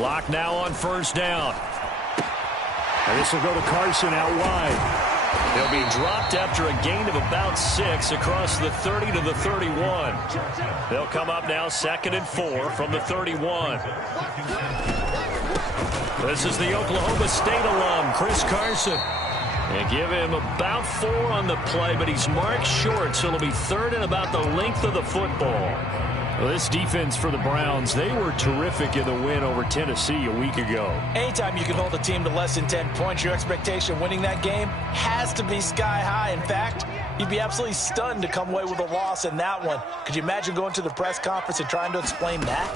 Lock now on first down. And this will go to Carson out wide. He'll be dropped after a gain of about 6 across the 30 to the 31. They'll come up now 2nd and 4 from the 31. This is the Oklahoma State alum, Chris Carson. And give him about 4 on the play, but he's marked short, so it'll be 3rd and about the length of the football. Well, this defense for the Browns, they were terrific in the win over Tennessee a week ago. Anytime you can hold a team to less than 10 points, your expectation winning that game has to be sky high. In fact, you'd be absolutely stunned to come away with a loss in that one. Could you imagine going to the press conference and trying to explain that?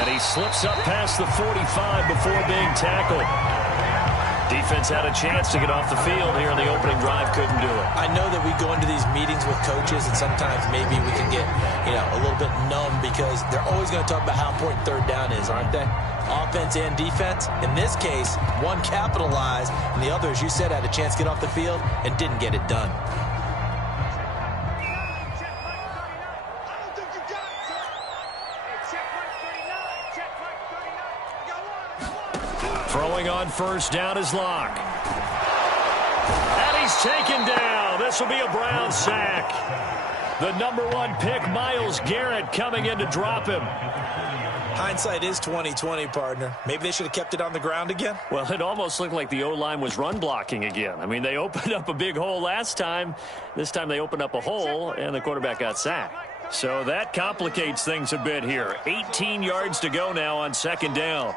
And he slips up past the 45 before being tackled. Defense had a chance to get off the field here in the opening drive, couldn't do it. I know that we go into these meetings with coaches, and sometimes maybe we can get, a little bit numb because they're always going to talk about how important third down is, aren't they? Offense and defense. In this case, one capitalized, and the other, as you said, had a chance to get off the field and didn't get it done. Throwing on first down is Locke. And he's taken down. This will be a Brown sack. The #1 pick, Myles Garrett, coming in to drop him. Hindsight is 20/20, partner. Maybe they should have kept it on the ground again. Well, it almost looked like the O-line was run blocking again. I mean, they opened up a big hole last time. This time they opened up a hole, and the quarterback got sacked. So that complicates things a bit here. 18 yards to go now on 2nd down.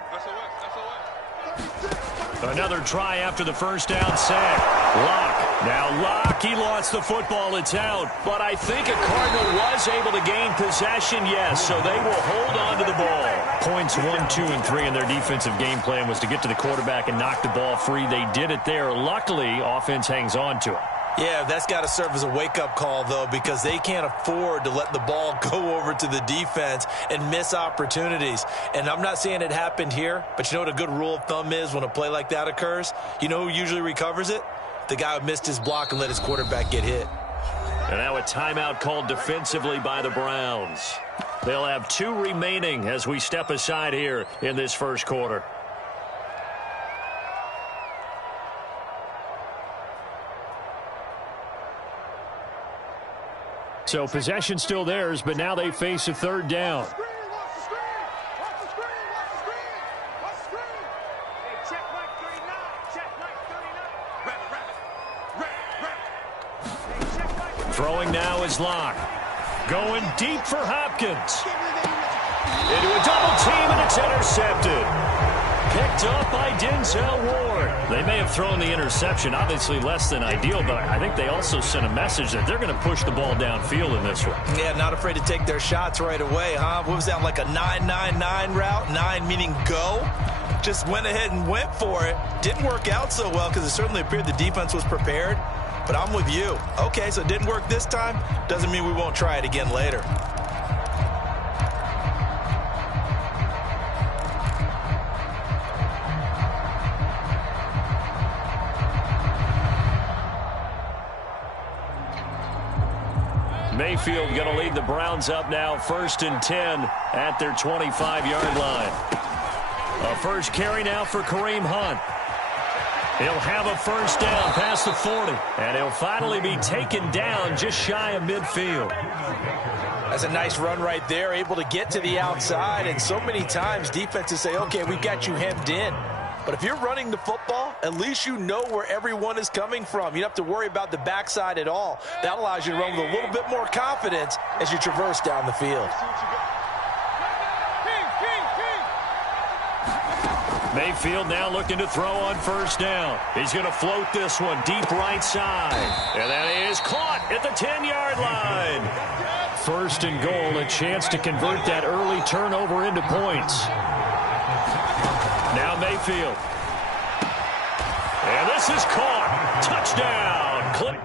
Another try after the first down sack. Locke. Now Locke, he lost the football. It's out. But I think a Cardinal was able to gain possession, yes. So they will hold on to the ball. Points 1, 2, and 3 in their defensive game plan was to get to the quarterback and knock the ball free. They did it there. Luckily, offense hangs on to it. Yeah, that's got to serve as a wake-up call, though, because they can't afford to let the ball go over to the defense and miss opportunities. And I'm not saying it happened here, but you know what a good rule of thumb is when a play like that occurs? You know who usually recovers it? The guy who missed his block and let his quarterback get hit. And now a timeout called defensively by the Browns. They'll have 2 remaining as we step aside here in this first quarter. So possession still theirs, but now they face a 3rd down. Throwing now is Locke. Going deep for Hopkins. Into a double team, and it's intercepted. Picked up by Denzel Ward. They may have thrown the interception, obviously less than ideal, but I think they also sent a message that they're going to push the ball downfield in this one. Yeah, not afraid to take their shots right away, huh? What was that, like a 9-9-9 route? 9 meaning go? Just went ahead and went for it. Didn't work out so well because it certainly appeared the defense was prepared. But I'm with you. Okay, so it didn't work this time. Doesn't mean we won't try it again later. Mayfield going to lead the Browns up now, 1st and 10 at their 25-yard line. A first carry now for Kareem Hunt. He'll have a first down past the 40, and he'll finally be taken down just shy of midfield. That's a nice run right there, able to get to the outside, and so many times defenses say, okay, we've got you hemmed in. But if you're running the football, at least you know where everyone is coming from. You don't have to worry about the backside at all. That allows you to run with a little bit more confidence as you traverse down the field. Mayfield now looking to throw on first down. He's going to float this one deep right side. And that is caught at the 10-yard line. 1st and goal, a chance to convert that early turnover into points. Now Mayfield. And this is caught. Touchdown. Clip.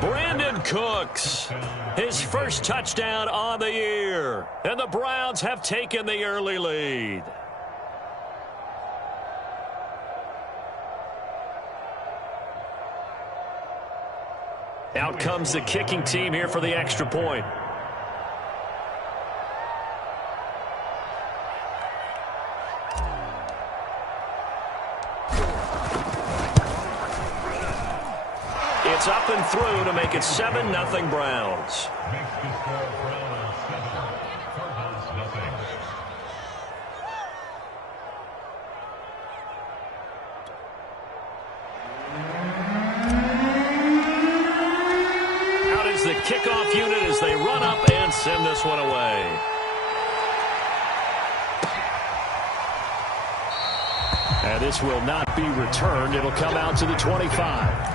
Brandon Cooks, his first touchdown on the year, and the Browns have taken the early lead. Out comes the kicking team here for the extra point. It's up and through to make it 7-0 Browns. Out is the kickoff unit as they run up and send this one away. And this will not be returned. It'll come out to the 25.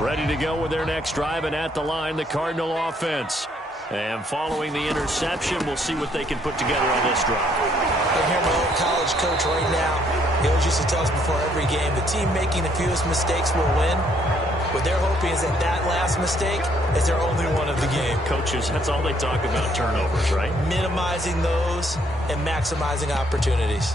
Ready to go with their next drive, and at the line, the Cardinal offense. And following the interception, we'll see what they can put together on this drive. I hear my old college coach right now. He always used to tell us before every game, the team making the fewest mistakes will win. What they're hoping is that that last mistake is their only one of the game. Coaches, that's all they talk about, turnovers, right? Minimizing those and maximizing opportunities.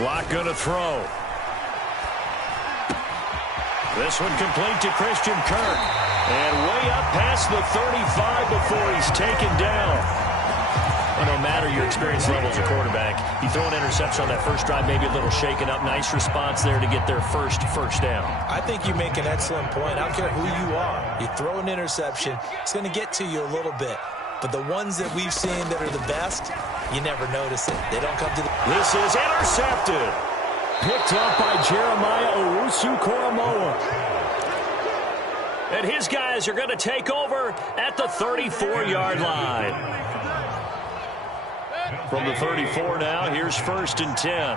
Lock gonna throw. This one complete to Christian Kirk. And way up past the 35 before he's taken down. Well, no matter your experience level as a quarterback, you throw an interception on that first drive, maybe a little shaken up. Nice response there to get their first down. I think you make an excellent point. I don't care who you are. You throw an interception, it's going to get to you a little bit. But the ones that we've seen that are the best, you never notice it. They don't come to the... This is intercepted. Picked up by Jeremiah Owusu-Koramoah. And his guys are going to take over at the 34-yard line. From the 34 now, here's 1st and 10.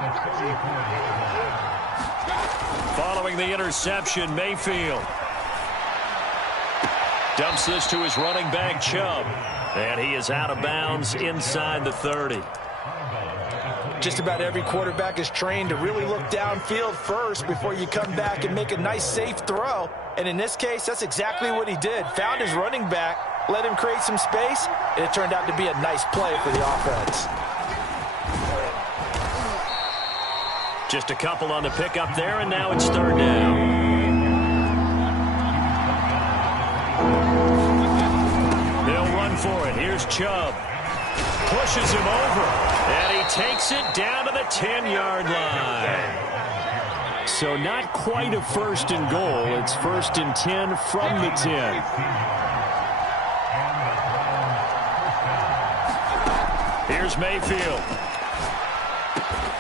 Following the interception, Mayfield dumps this to his running back, Chubb. And he is out of bounds inside the 30. Just about every quarterback is trained to really look downfield first before you come back and make a nice, safe throw. And in this case, that's exactly what he did. Found his running back, let him create some space, and it turned out to be a nice play for the offense. Just a couple on the pickup there, and now it's 3rd down. For it. Here's Chubb. Pushes him over. And he takes it down to the 10-yard line. So not quite a 1st and goal. It's 1st and 10 from the 10. Here's Mayfield.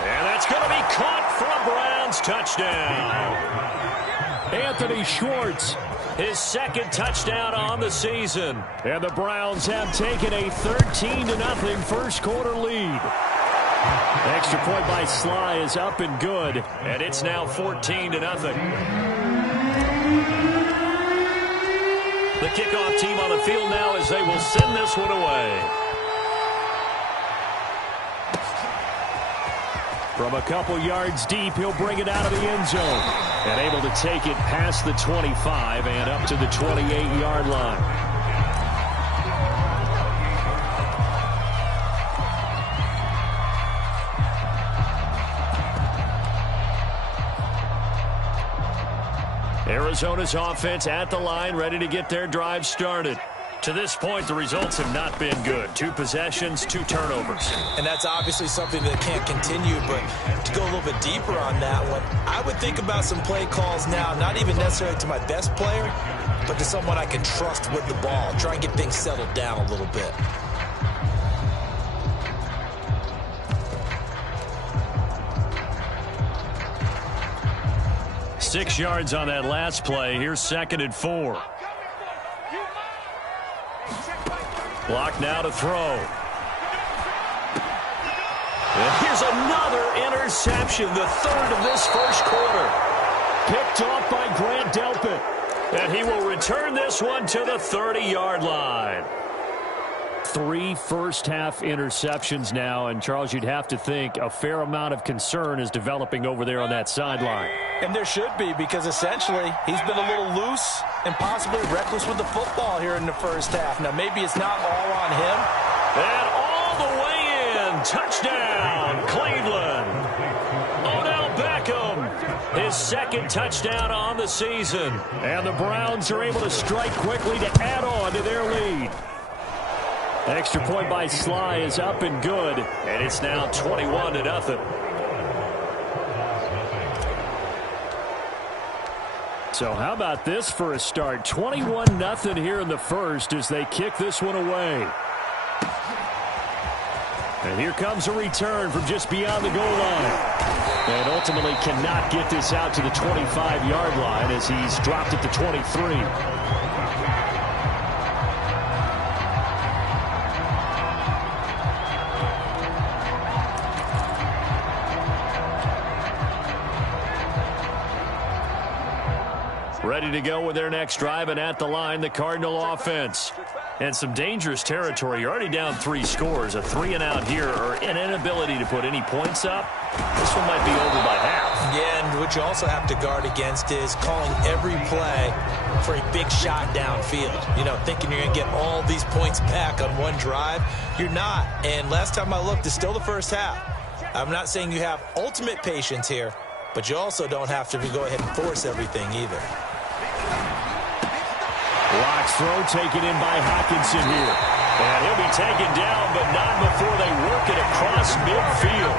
And that's going to be caught for a Browns touchdown. Anthony Schwartz, his 2nd touchdown on the season. And the Browns have taken a 13-0 first quarter lead. Extra point by Sly is up and good, and it's now 14-0. The kickoff team on the field now as they will send this one away. From a couple yards deep, he'll bring it out of the end zone. And able to take it past the 25 and up to the 28-yard line. Arizona's offense at the line, ready to get their drive started. To this point, the results have not been good. 2 possessions, 2 turnovers. And that's obviously something that can't continue, but to go a little bit deeper on that one, I would think about some play calls now, not even necessarily to my best player, but to someone I can trust with the ball. Try and get things settled down a little bit. Six yards on that last play. Here's 2nd and 4. Block now to throw. And here's another interception, the third of this first quarter. Picked off by Grant Delpit. And he will return this one to the 30-yard line. 3 first-half interceptions now, and Charles, you'd have to think a fair amount of concern is developing over there on that sideline. And there should be, because essentially he's been a little loose and possibly reckless with the football here in the first half. Now, maybe it's not all on him. And all the way in. Touchdown, Cleveland. Odell Beckham, his second touchdown on the season. And the Browns are able to strike quickly to add on to their lead. Extra point by Sly is up and good, and it's now 21-0. So how about this for a start? 21-0 here in the first as they kick this one away. And here comes a return from just beyond the goal line. And ultimately cannot get this out to the 25-yard line as he's dropped it to 23. Ready to go with their next drive, and at the line, the Cardinal offense. And some dangerous territory. You're already down 3 scores. A 3-and-out here, or an inability to put any points up. This one might be over by half. Yeah, and what you also have to guard against is calling every play for a big shot downfield. You know, thinking you're going to get all these points back on one drive. You're not. And last time I looked, it's still the first half. I'm not saying you have ultimate patience here, but you also don't have to go ahead and force everything either. Locke's throw taken in by Hockenson here. And he'll be taken down, but not before they work it across midfield.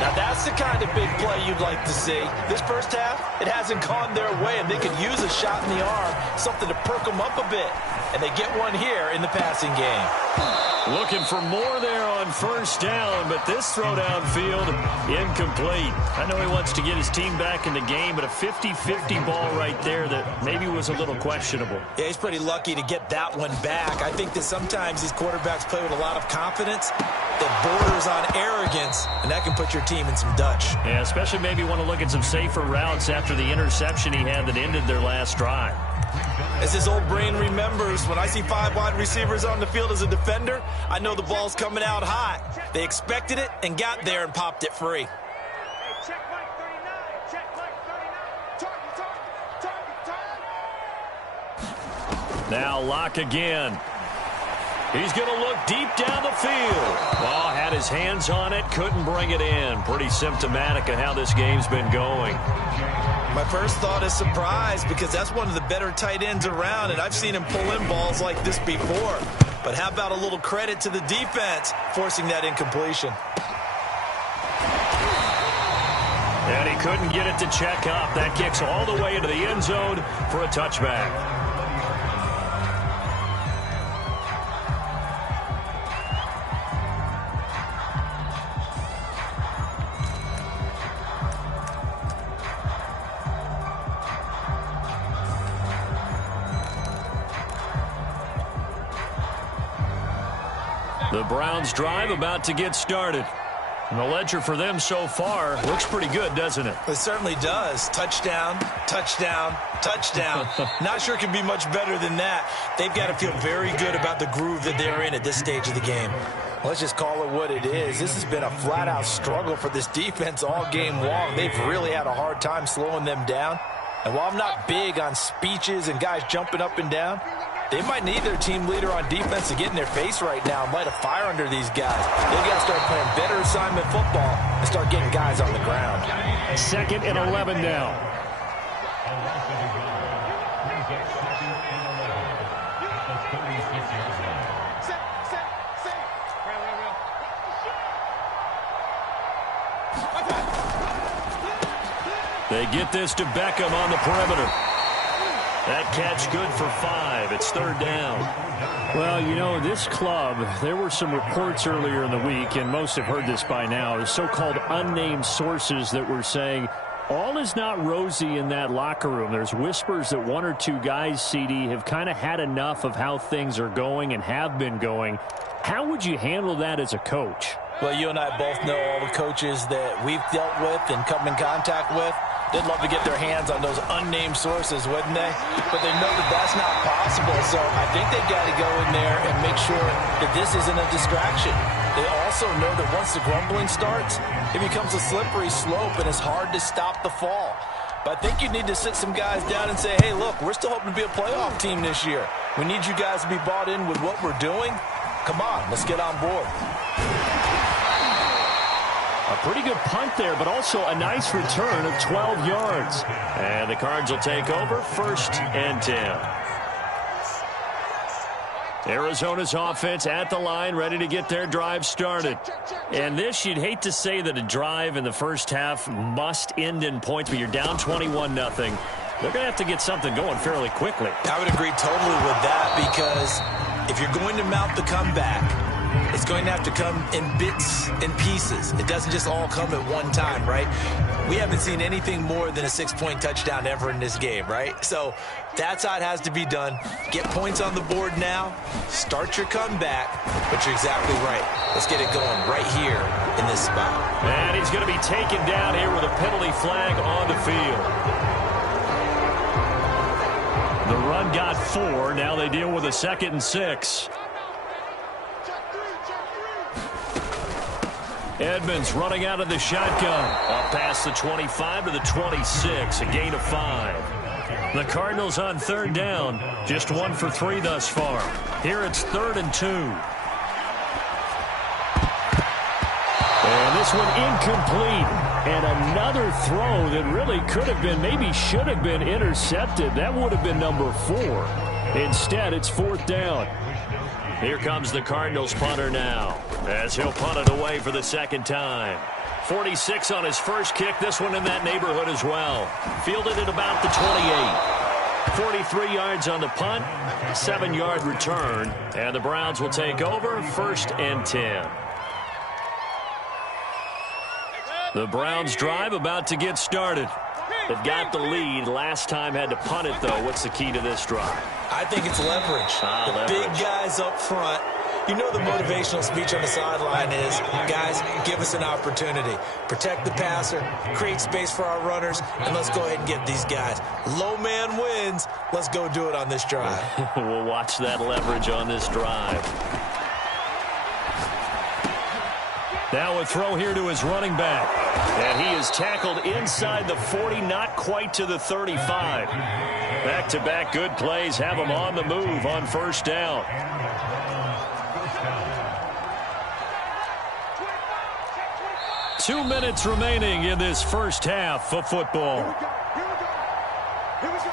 Now that's the kind of big play you'd like to see. This first half, it hasn't gone their way, and they could use a shot in the arm, something to perk them up a bit. And they get one here in the passing game. Looking for more there on first down, but this throw downfield, incomplete. I know he wants to get his team back in the game, but a 50-50 ball right there that maybe was a little questionable. Yeah, he's pretty lucky to get that one back. I think that sometimes these quarterbacks play with a lot of confidence that borders on arrogance, and that can put your team in some Dutch. Yeah, especially maybe want to look at some safer routes after the interception he had that ended their last drive. As his old brain remembers, when I see 5 wide receivers on the field as a defender, I know the ball's coming out hot. They expected it and got there and popped it free. Hey, check Mike 39. Check Mike 39. Target. Now Locke again. He's going to look deep down the field. Ball had his hands on it, couldn't bring it in. Pretty symptomatic of how this game's been going. My first thought is surprise, because that's one of the better tight ends around, and I've seen him pull in balls like this before. But how about a little credit to the defense forcing that incompletion? And he couldn't get it to check up. That kicks all the way into the end zone for a touchback. The Browns drive about to get started. And the ledger for them so far looks pretty good, doesn't it? It certainly does. Touchdown, touchdown, touchdown. Not sure it can be much better than that. They've got to feel very good about the groove that they're in at this stage of the game. Let's just call it what it is. This has been a flat-out struggle for this defense all game long. They've really had a hard time slowing them down. And while I'm not big on speeches and guys jumping up and down, they might need their team leader on defense to get in their face right now and light a fire under these guys. They've got to start playing better assignment football and start getting guys on the ground. 2nd and 11 now. They get this to Beckham on the perimeter. That catch good for 5. It's 3rd down. Well, you know, this club, there were some reports earlier in the week, and most have heard this by now, the so-called unnamed sources that were saying All is not rosy in that locker room. There's whispers that one or two guys, CD, have kind of had enough of how things are going and have been going. How would you handle that as a coach? Well, you and I both know all the coaches that we've dealt with and come in contact with. They'd love to get their hands on those unnamed sources, wouldn't they? But they know that that's not possible, so I think they've got to go in there and make sure that this isn't a distraction. They also know that once the grumbling starts, it becomes a slippery slope and it's hard to stop the fall. But I think you need to sit some guys down and say, hey, look, we're still hoping to be a playoff team this year. We need you guys to be bought in with what we're doing. Come on, let's get on board. A pretty good punt there, but also a nice return of 12 yards. And the Cards will take over, 1st and 10. Arizona's offense at the line, ready to get their drive started. And this, you'd hate to say that a drive in the first half must end in points, but you're down 21-0. They're going to have to get something going fairly quickly. I would agree totally with that, because if you're going to mount the comeback, it's going to have to come in bits and pieces. It doesn't just all come at one time, right? We haven't seen anything more than a 6-point touchdown ever in this game, right? So that's how it has to be done. Get points on the board now. Start your comeback. But you're exactly right. Let's get it going right here in this spot. And he's going to be taken down here with a penalty flag on the field. The run got 4. Now they deal with a 2nd and 6. Edmonds running out of the shotgun. Up past the 25 to the 26. A gain of 5. The Cardinals on 3rd down. Just 1 for 3 thus far. Here it's 3rd and 2. And this one incomplete. And another throw that really could have been, maybe should have been intercepted. That would have been number 4. Instead, it's 4th down. Here comes the Cardinals punter now, as he'll punt it away for the 2nd time. 46 on his first kick. This one in that neighborhood as well. Fielded at about the 28. 43 yards on the punt, 7-yard return. And the Browns will take over, 1st and 10. The Browns drive about to get started. They've got the lead. Last time had to punt it, though. What's the key to this drive? I think it's leverage. Big guys up front. You know the motivational speech on the sideline is, guys, give us an opportunity. Protect the passer, create space for our runners, and let's go ahead and get these guys. Low man wins. Let's go do it on this drive. We'll watch that leverage on this drive. Now a throw here to his running back. And he is tackled inside the 40, not quite to the 35. Back-to-back good plays have him on the move on 1st down. Two minutes remaining in this first half of football. Here we go.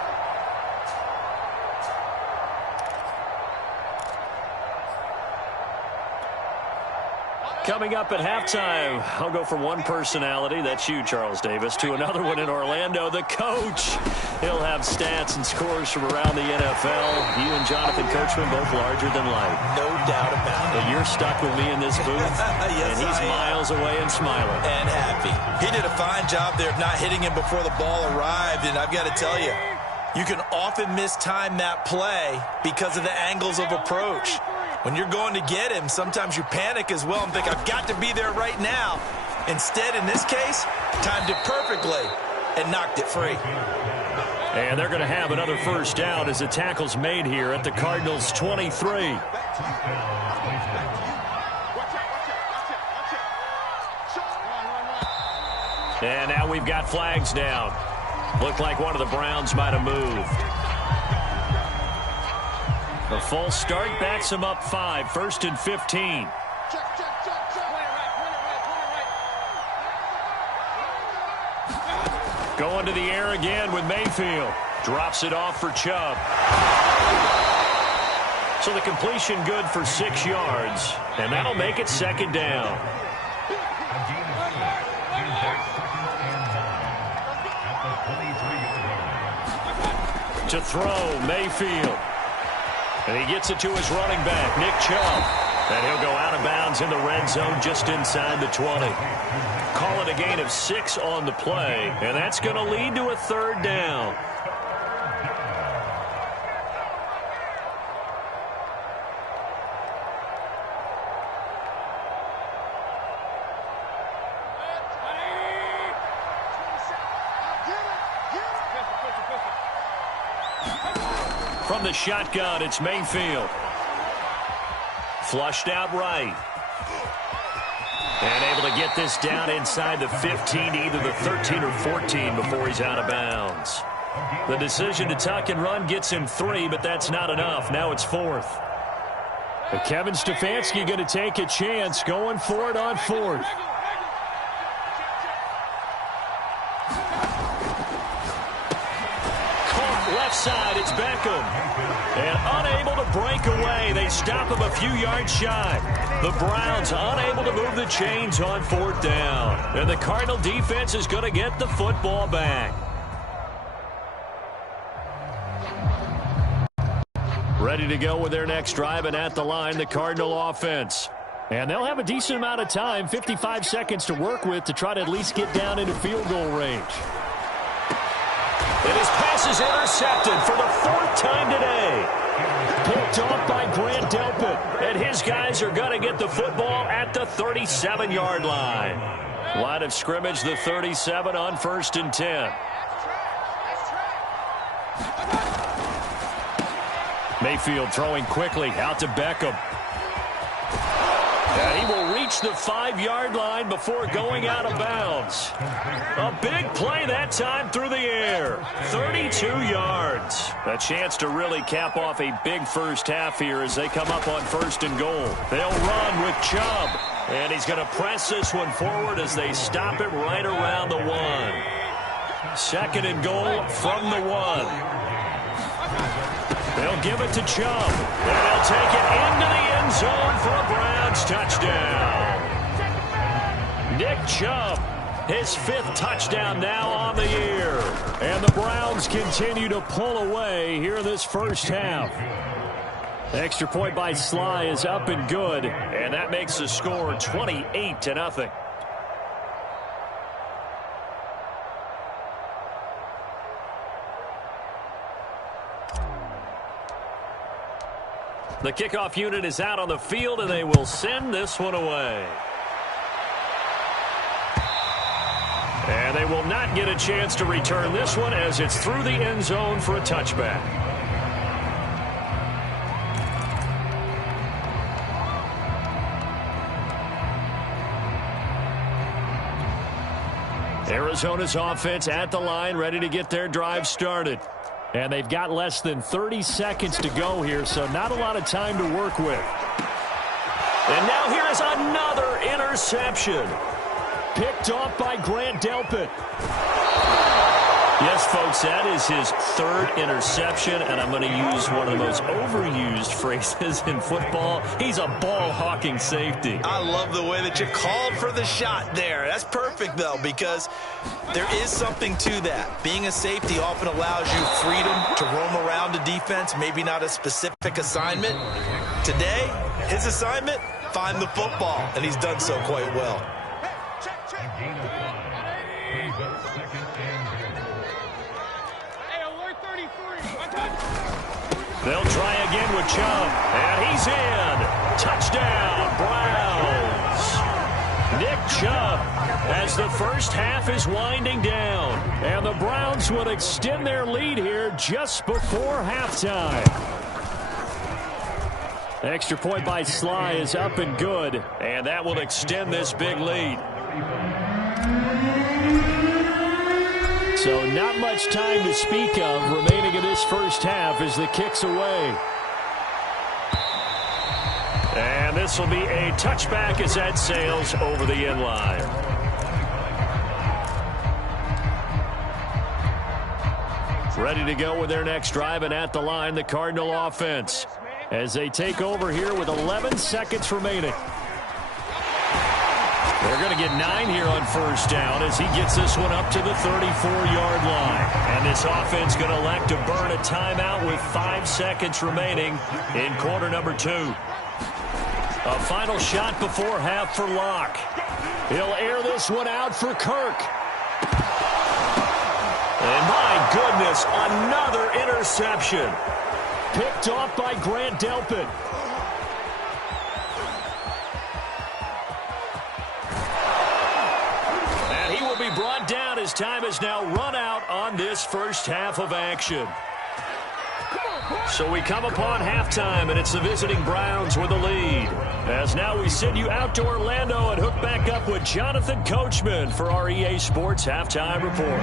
Coming up at halftime, I'll go from one personality, that's you, Charles Davis, to another one in Orlando, the coach. He'll have stats and scores from around the NFL. You and Jonathan Coachman, both larger than life. No doubt about it. But you're stuck with me in this booth, yes, and he's miles away and smiling. And happy. He did a fine job there of not hitting him before the ball arrived, and I've got to tell you, you can often mistime that play because of the angles of approach. When you're going to get him, sometimes you panic as well and think, I've got to be there right now. Instead, in this case, timed it perfectly and knocked it free. And they're going to have another 1st down as the tackle's made here at the Cardinals' 23. And now we've got flags down. Looked like one of the Browns might have moved. A false start backs him up 5, 1st and 15. Going to the air again with Mayfield. Drops it off for Chubb. So the completion good for 6 yards. And that'll make it 2nd down. To throw, Mayfield. And he gets it to his running back, Nick Chubb. And he'll go out of bounds in the red zone just inside the 20. Call it a gain of 6 on the play, and that's going to lead to a third down. From the shotgun, it's Mayfield. Flushed out right. And able to get this down inside the 15, either the 13 or 14 before he's out of bounds. The decision to tuck and run gets him 3, but that's not enough. Now it's 4th. But Kevin Stefanski going to take a chance going for it on 4th. Left side, it's Beckham. And unable to break away. They stop him a few yards shy. The Browns unable to move the chains on 4th down. And the Cardinal defense is going to get the football back. Ready to go with their next drive, and at the line, the Cardinal offense. And they'll have a decent amount of time, 55 seconds to work with, to try to at least get down into field goal range. And his pass is intercepted for the 4th time today. Picked off by Grant Delpit. And his guys are going to get the football at the 37-yard line. Line of scrimmage, the 37 on 1st and 10. Mayfield throwing quickly out to Beckham. And he will reach the 5-yard line before going out of bounds. A big play that time through the air. 32 yards. A chance to really cap off a big first half here as they come up on 1st and goal. They'll run with Chubb. And he's going to press this one forward as they stop it right around the 1. 2nd and goal from the 1. They'll give it to Chubb. And they'll take it into the end zone for a Browns touchdown. Nick Chubb, his 5th touchdown now on the year. And the Browns continue to pull away here in this first half. Extra point by Sly is up and good. And that makes the score 28-0. The kickoff unit is out on the field, and they will send this one away. And they will not get a chance to return this one as it's through the end zone for a touchback. Arizona's offense at the line, ready to get their drive started. And they've got less than 30 seconds to go here, so not a lot of time to work with. And now here is another interception. Picked off by Grant Delpit. Yes, folks, that is his 3rd interception, and I'm going to use one of the most overused phrases in football. He's a ball-hawking safety. I love the way that you called for the shot there. That's perfect, though, because there is something to that. Being a safety often allows you freedom to roam around the defense, maybe not a specific assignment. Today, his assignment, find the football, and he's done so quite well. They'll try again with Chubb, and he's in. Touchdown, Browns. Nick Chubb as the first half is winding down, and the Browns would extend their lead here just before halftime. Extra point by Sly is up and good, and that will extend this big lead. So not much time to speak of remaining in this first half as the kick's away. And this will be a touchback as that sails over the end line. Ready to go with their next drive, and at the line, the Cardinal offense as they take over here with 11 seconds remaining. They're going to get 9 here on 1st down as he gets this one up to the 34-yard line. And this offense going to elect to burn a timeout with 5 seconds remaining in quarter number 2. A final shot before half for Locke. He'll air this one out for Kirk. And my goodness, another interception. Picked off by Grant Delpit. And he will be brought down as time has now run out on this first half of action. So we come upon halftime, and it's the visiting Browns with the lead. As now we send you out to Orlando and hook back up with Jonathan Coachman for our EA Sports Halftime Report.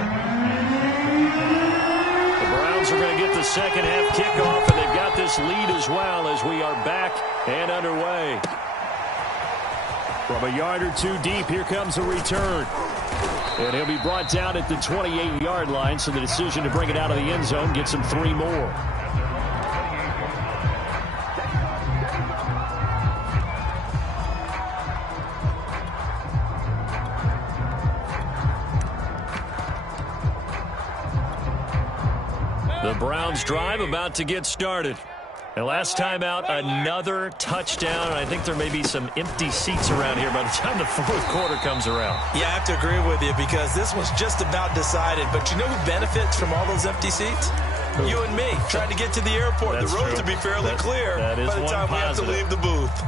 The Browns are going to get the second half kickoff, and they've got this lead as well as we are back and underway. From a yard or two deep, here comes a return. And he'll be brought down at the 28-yard line, so the decision to bring it out of the end zone gets him 3 more. The Browns drive about to get started. And last time out, another touchdown. And I think there may be some empty seats around here by the time the fourth quarter comes around. Yeah, I have to agree with you because this one's just about decided. But you know who benefits from all those empty seats? You and me, trying to get to the airport. That's the roads true. will be fairly clear by the time we have to leave the booth.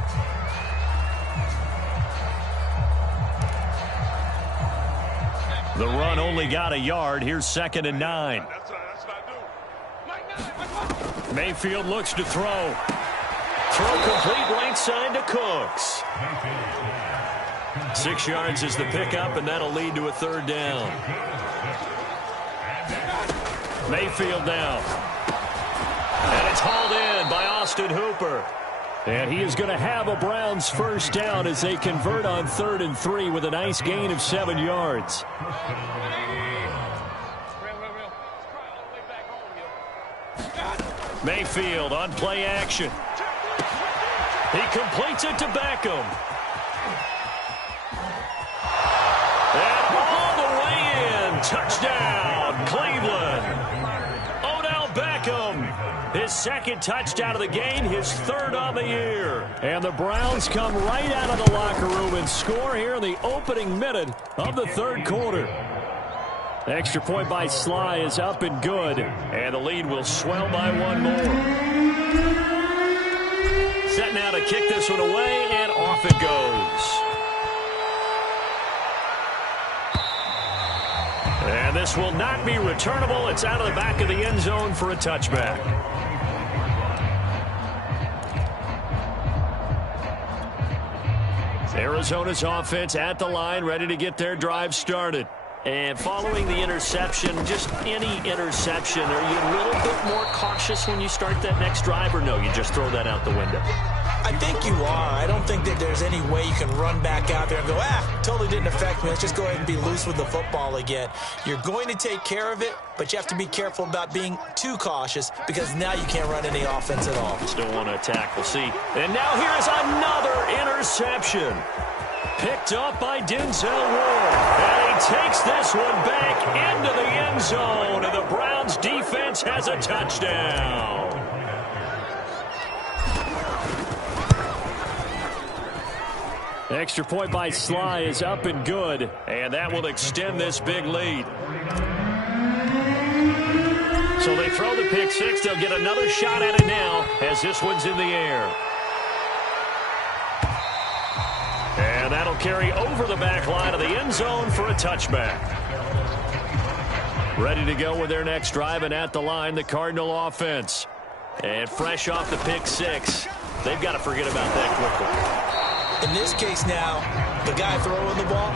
The run only got a yard. Here's 2nd and 9. Mayfield looks to throw. Throw complete right side to Cooks. 6 yards is the pickup, and that'll lead to a 3rd down. Mayfield now. And it's hauled in by Austin Hooper. And he is going to have a Browns first down as they convert on 3rd and 3 with a nice gain of 7 yards. Mayfield on play action. He completes it to Beckham. And all the way in. Touchdown, Cleveland. Odell Beckham. His 2nd touchdown of the game, his 3rd on the year. And the Browns come right out of the locker room and score here in the opening minute of the 3rd quarter. Extra point by Sly is up and good. And the lead will swell by 1 more. Set now to kick this one away, and off it goes. And this will not be returnable. It's out of the back of the end zone for a touchback. Arizona's offense at the line, ready to get their drive started. And following the interception, just any interception, are you a little bit more cautious when you start that next drive, or no, you just throw that out the window? I think you are. I don't think that there's any way you can run back out there and go, totally didn't affect me. Let's just go ahead and be loose with the football again. You're going to take care of it, but you have to be careful about being too cautious because now you can't run any offense at all. Still want to attack. We'll see. And now here's another interception. Picked up by Denzel Ward. And he takes this one back into the end zone. And the Browns defense has a touchdown. Extra point by Sly is up and good. And that will extend this big lead. So they throw the pick six. They'll get another shot at it now as this one's in the air. And that'll carry over the back line of the end zone for a touchback. Ready to go with their next drive, and at the line, the Cardinal offense. And fresh off the pick six, they've got to forget about that quickly. In this case now, the guy throwing the ball,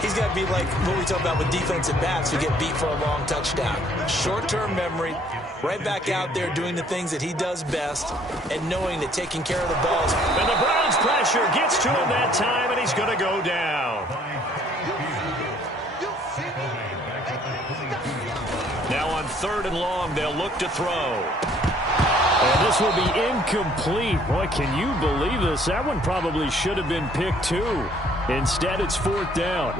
he's got to be like what we talk about with defensive backs who get beat for a long touchdown. Short-term memory, right back out there doing the things that he does best and knowing that taking care of the balls. And the Browns pressure gets to him that time, and he's going to go down. Now on 3rd and long, they'll look to throw. And this will be incomplete. Boy, can you believe this? That one probably should have been picked too. Instead, it's 4th down.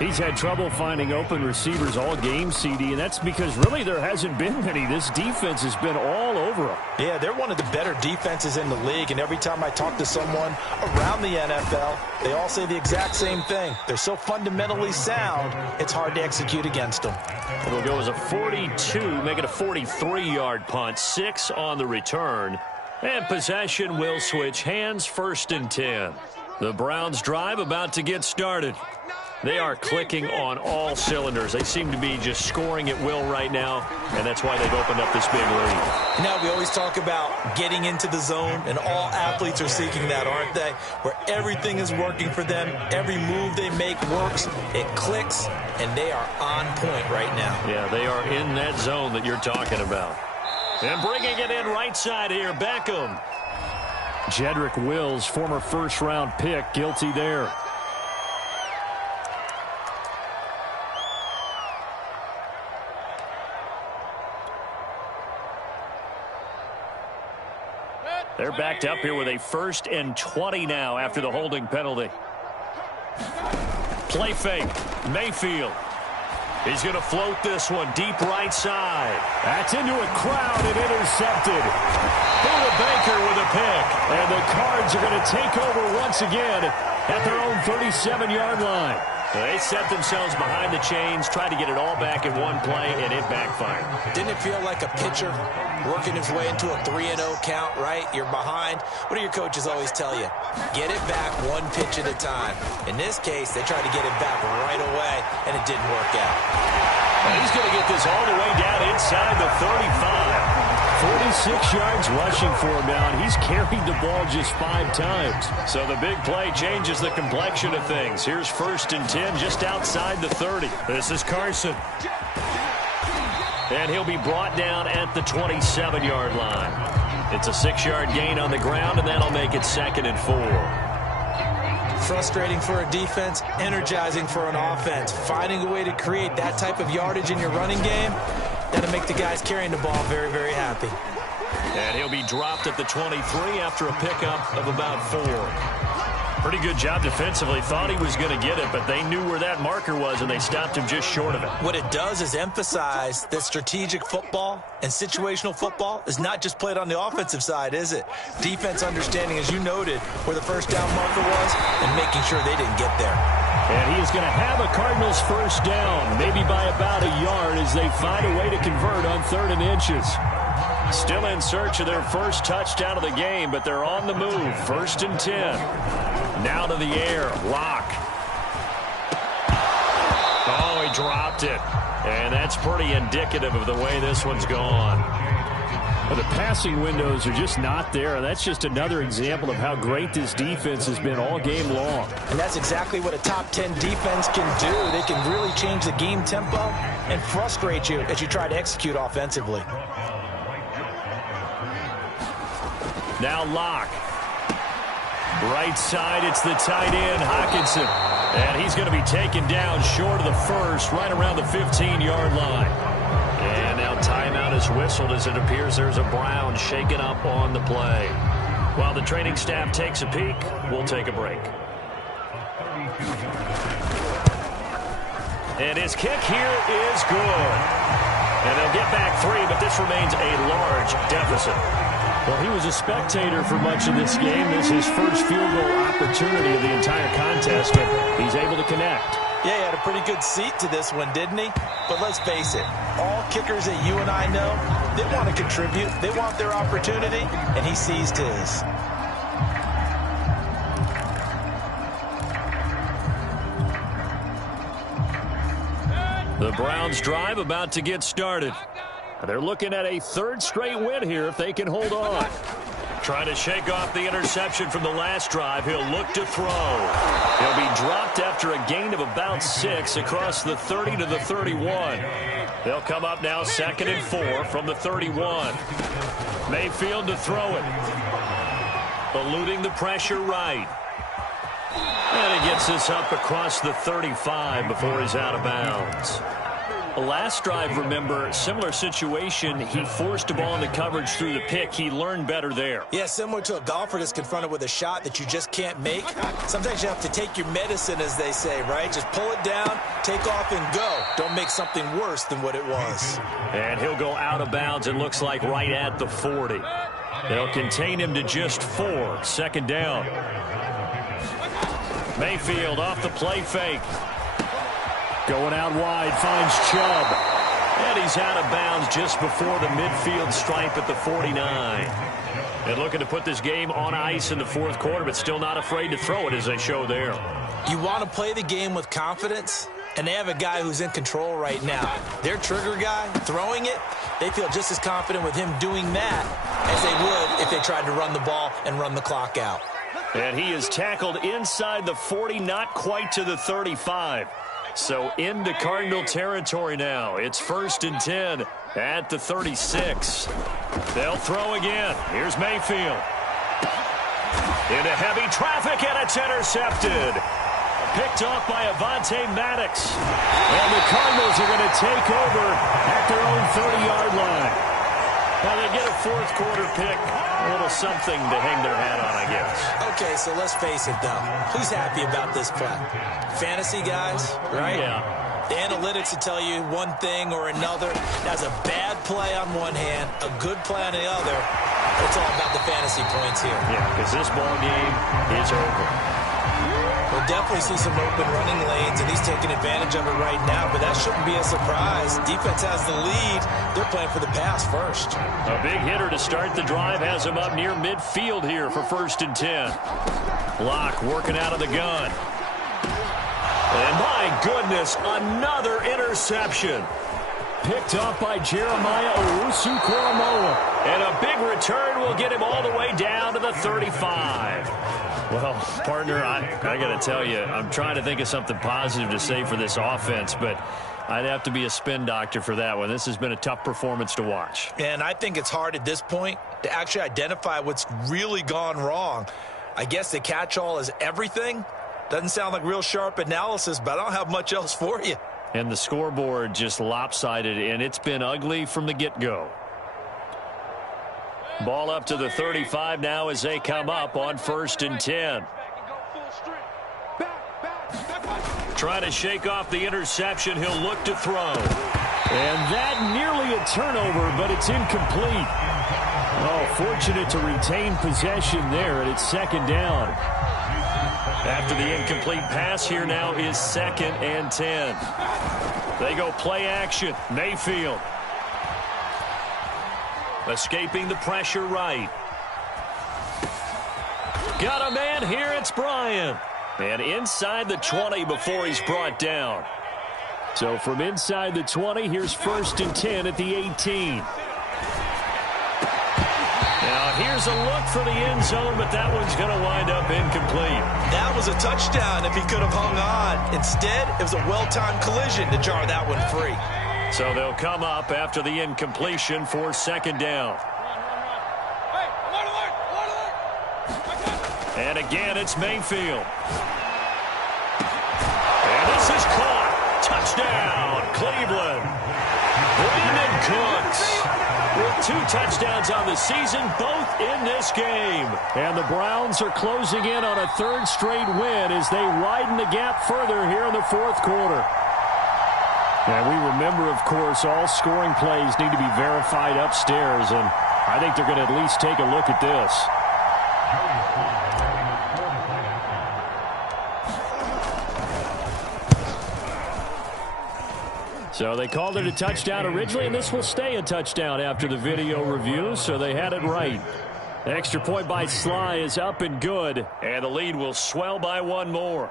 He's had trouble finding open receivers all game, CD, and that's because really there hasn't been many. This defense has been all over him. Yeah, they're one of the better defenses in the league, and every time I talk to someone around the NFL, they all say the exact same thing. They're so fundamentally sound, it's hard to execute against them. It'll go as a 42, make it a 43-yard punt, 6 on the return. And possession will switch hands, 1st and 10. The Browns drive about to get started. They are clicking on all cylinders. They seem to be just scoring at will right now, and that's why they've opened up this big lead. Now, we always talk about getting into the zone, and all athletes are seeking that, aren't they? Where everything is working for them, every move they make works, it clicks, and they are on point right now. Yeah, they are in that zone that you're talking about. And bringing it in right side here, Beckham. Jedrick Wills, former first-round pick, guilty there. They're backed up here with a 1st and 20 now after the holding penalty. Play fake. Mayfield. He's going to float this one deep right side. That's into a crowd and intercepted. Buda Baker with a pick. And the Cards are going to take over once again at their own 37-yard line. They set themselves behind the chains, tried to get it all back in one play, and it backfired. Didn't it feel like a pitcher working his way into a 3-0 count, right? You're behind. What do your coaches always tell you? Get it back one pitch at a time. In this case, they tried to get it back right away, and it didn't work out. And he's going to get this all the way down inside the 35. 46 yards rushing for him now, and he's carried the ball just 5 times. So the big play changes the complexion of things. Here's 1st and 10 just outside the 30. This is Carson. And he'll be brought down at the 27-yard line. It's a 6-yard gain on the ground, and that'll make it 2nd and 4. Frustrating for a defense, energizing for an offense. Finding a way to create that type of yardage in your running game, that'll make the guys carrying the ball very, very happy. And he'll be dropped at the 23 after a pickup of about 4. Pretty good job defensively. Thought he was going to get it, but they knew where that marker was, and they stopped him just short of it. What it does is emphasize that strategic football and situational football is not just played on the offensive side, is it? Defense understanding, as you noted, where the first down marker was and making sure they didn't get there. And he is going to have a Cardinals first down, maybe by about a yard as they find a way to convert on 3rd and inches. Still in search of their first touchdown of the game, but they're on the move. 1st and 10. Now to the air. Lock. Oh, he dropped it. And that's pretty indicative of the way this one's gone. Well, the passing windows are just not there, and that's just another example of how great this defense has been all game long. And that's exactly what a top 10 defense can do. They can really change the game tempo and frustrate you as you try to execute offensively. Now Lock. Right side, it's the tight end, Hockenson. And he's going to be taken down short of the first, right around the 15-yard line. And now timeout is whistled as it appears there's a Brown shaken up on the play. While the training staff takes a peek, we'll take a break. And his kick here is good. And they'll get back 3, but this remains a large deficit. Well, he was a spectator for much of this game. This is his first field goal opportunity of the entire contest, and he's able to connect. Yeah, he had a pretty good seat to this one, didn't he? But let's face it, all kickers that you and I know, they want to contribute. They want their opportunity, and he seized his. The Browns drive about to get started. They're looking at a 3rd straight win here if they can hold on. Trying to shake off the interception from the last drive. He'll look to throw. He'll be dropped after a gain of about 6 across the 30 to the 31. They'll come up now 2nd and 4 from the 31. Mayfield to throw it. Eluding the pressure right. And he gets this up across the 35 before he's out of bounds. Last drive, remember, similar situation. He forced a ball into coverage through the pick. He learned better there. Yeah, similar to a golfer that's confronted with a shot that you just can't make. Sometimes you have to take your medicine, as they say, right? Just pull it down, take off, and go. Don't make something worse than what it was. And he'll go out of bounds, it looks like, right at the 40. They'll contain him to just 4. Second down. Mayfield off the play fake. Going out wide, finds Chubb. And he's out of bounds just before the midfield stripe at the 49. And looking to put this game on ice in the fourth quarter, but still not afraid to throw it, as they show there. You want to play the game with confidence, and they have a guy who's in control right now. Their trigger guy, throwing it, they feel just as confident with him doing that as they would if they tried to run the ball and run the clock out. And he is tackled inside the 40, not quite to the 35. So into Cardinal territory now. It's 1st and 10 at the 36. They'll throw again. Here's Mayfield. Into heavy traffic, and it's intercepted. Picked off by Avonte Maddox. And the Cardinals are going to take over at their own 30-yard line. Now they get a fourth quarter pick. A little something to hang their hat on, I guess. Okay, so let's face it, though. Who's happy about this play? Fantasy guys, right? Yeah. The analytics will tell you one thing or another. That's a bad play on one hand, a good play on the other. It's all about the fantasy points here. Yeah, because this ball game is over. We'll definitely see some open running lanes, and he's taking advantage of it right now, but that shouldn't be a surprise. Defense has the lead. They're playing for the pass first. A big hitter to start the drive has him up near midfield here for 1st and 10. Locke working out of the gun. And my goodness, another interception. Picked up by Jeremiah Owusu-Koramoah. And a big return will get him all the way down to the 35. Well, partner, I got to tell you, I'm trying to think of something positive to say for this offense, but I'd have to be a spin doctor for that one. This has been a tough performance to watch. And I think it's hard at this point to actually identify what's really gone wrong. I guess the catch-all is everything. Doesn't sound like real sharp analysis, but I don't have much else for you. And the scoreboard just lopsided, and it's been ugly from the get-go. Ball up to the 35 now as they come up on 1st and 10. Trying to shake off the interception. He'll look to throw. And that nearly a turnover, but it's incomplete. Oh, fortunate to retain possession there, and it's 2nd down. After the incomplete pass, here now is 2nd and 10. They go play action. Mayfield. Escaping the pressure right. Got a man here, it's Bryant. And inside the 20 before he's brought down. So from inside the 20, here's 1st and 10 at the 18. Now here's a look for the end zone, but that one's going to wind up incomplete. That was a touchdown if he could have hung on. Instead, it was a well-timed collision to jar that one free. So they'll come up after the incompletion for 2nd down. And again, it's Mayfield. And this is caught. Touchdown, Cleveland. Brandon Cooks with 2 touchdowns on the season, both in this game. And the Browns are closing in on a 3rd straight win as they widen the gap further here in the 4th quarter. And we remember, of course, all scoring plays need to be verified upstairs, and I think they're going to at least take a look at this. So they called it a touchdown originally, and this will stay a touchdown after the video review, so they had it right. The extra point by Sly is up and good, and the lead will swell by 1 more.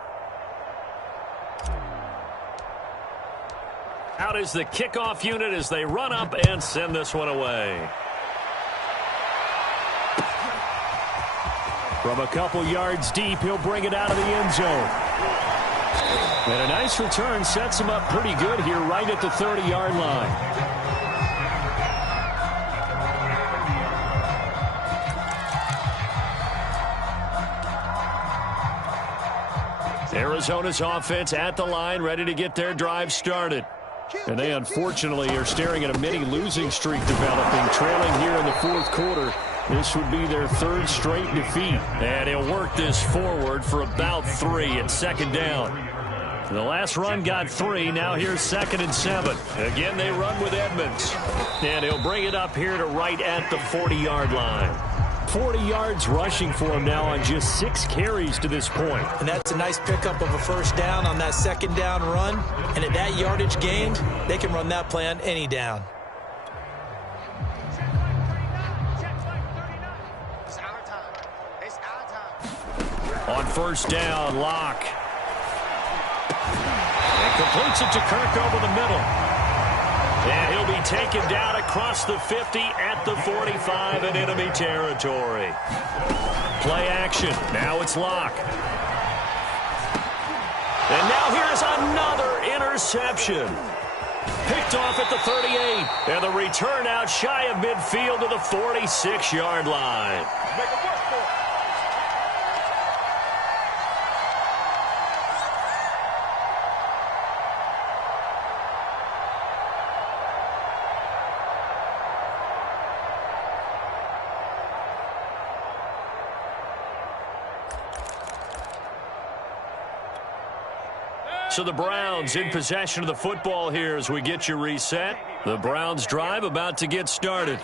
Out is the kickoff unit as they run up and send this one away. From a couple yards deep, he'll bring it out of the end zone. And a nice return sets him up pretty good here right at the 30-yard line. Arizona's offense at the line, ready to get their drive started. And they unfortunately are staring at a mini losing streak developing, trailing here in the fourth quarter. This would be their third straight defeat. And he'll work this forward for about 3 at second down. The last run got 3. Now here's 2nd and 7. Again, they run with Edmonds. And he'll bring it up here to right at the 40-yard line. 40 yards rushing for him now on just 6 carries to this point. And that's a nice pickup of a first down on that second down run. And at that yardage gained, they can run that play on any down. On first down, Locke. And completes it to Kirk over the middle. And he'll be taken down across the 50 at the 45 in enemy territory. Play action. Now it's Locke. And now here's another interception. Picked off at the 38. And the return out shy of midfield to the 46-yard line. So the Browns in possession of the football here as we get you reset. The Browns drive about to get started.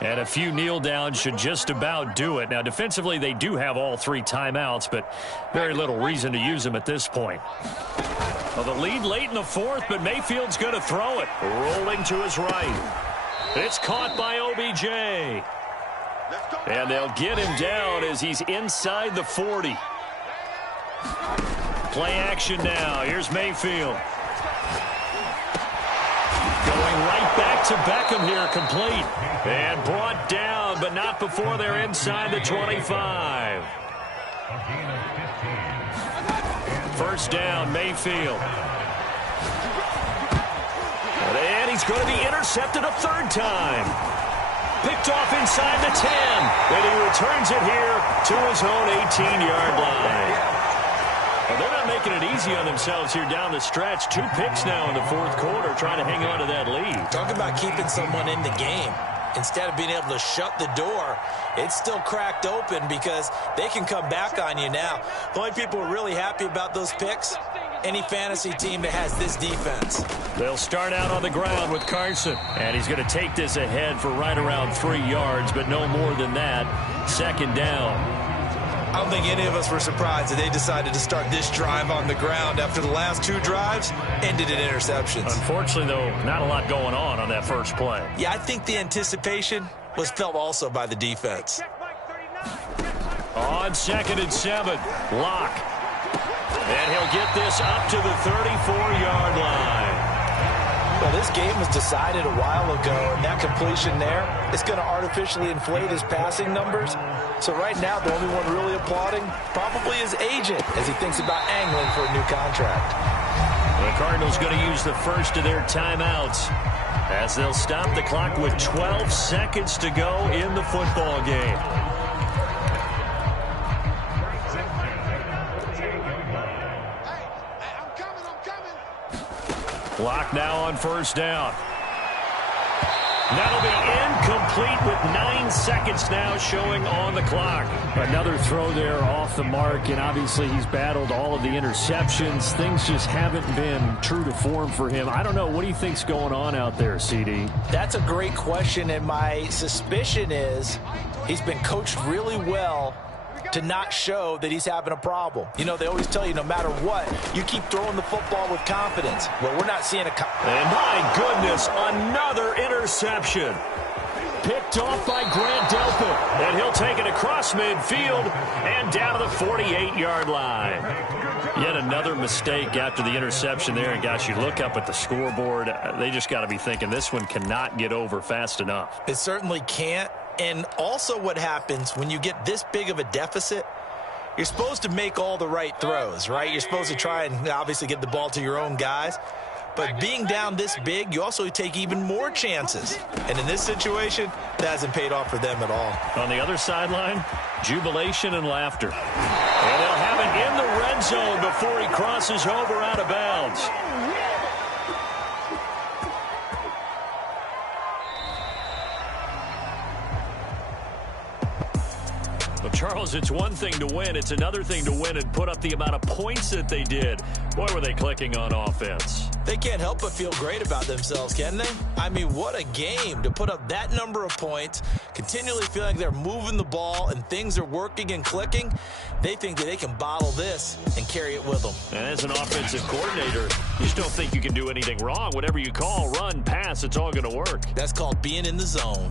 And a few kneel downs should just about do it. Now defensively they do have all 3 timeouts, but very little reason to use them at this point. Well, the lead late in the fourth, but Mayfield's going to throw it. Rolling to his right. It's caught by OBJ. And they'll get him down as he's inside the 40. Play action now. Here's Mayfield. Going right back to Beckham here, complete. And brought down, but not before they're inside the 25. First down, Mayfield. And he's going to be intercepted a 3rd time. Picked off inside the 10. And he returns it here to his own 18-yard line. Well, they're not making it easy on themselves here down the stretch. 2 picks now in the fourth quarter, trying to hang on to that lead. Talk about keeping someone in the game. Instead of being able to shut the door, it's still cracked open because they can come back on you now. The only people who are really happy about those picks, any fantasy team that has this defense. They'll start out on the ground with Carson. And he's going to take this ahead for right around 3 yards, but no more than that. 2nd down. I don't think any of us were surprised that they decided to start this drive on the ground after the last 2 drives ended in interceptions. Unfortunately, though, not a lot going on that first play. Yeah, I think the anticipation was felt also by the defense. On 2nd and 7, Locke. And he'll get this up to the 34-yard line. Well, this game was decided a while ago, and that completion there is going to artificially inflate his passing numbers. So right now, the only one really applauding probably his agent as he thinks about angling for a new contract. The Cardinals going to use the first of their timeouts as they'll stop the clock with 12 seconds to go in the football game. Clock now on first down. That'll be incomplete with 9 seconds now showing on the clock. Another throw there off the mark, and obviously he's battled all of the interceptions. Things just haven't been true to form for him. I don't know. What do you think's going on out there, CD? That's a great question, and my suspicion is he's been coached really well to not show that he's having a problem. You know, they always tell you no matter what, you keep throwing the football with confidence. Well, we're not seeing a... And my goodness, another interception. Picked off by Grant Delpit. And he'll take it across midfield and down to the 48-yard line. Yet another mistake after the interception there. And gosh, you look up at the scoreboard, they just got to be thinking this one cannot get over fast enough. It certainly can't. And also what happens when you get this big of a deficit, you're supposed to make all the right throws, right? You're supposed to try and obviously get the ball to your own guys. But being down this big, you also take even more chances. And in this situation, that hasn't paid off for them at all. On the other sideline, jubilation and laughter. And they'll have it in the red zone before he crosses over out of bounds. Charles, it's one thing to win. It's another thing to win and put up the amount of points that they did. Boy, were they clicking on offense. They can't help but feel great about themselves, can they? I mean, what a game to put up that number of points, continually feeling like they're moving the ball and things are working and clicking. They think that they can bottle this and carry it with them. And as an offensive coordinator, you just don't think you can do anything wrong. Whatever you call, run, pass, it's all going to work. That's called being in the zone.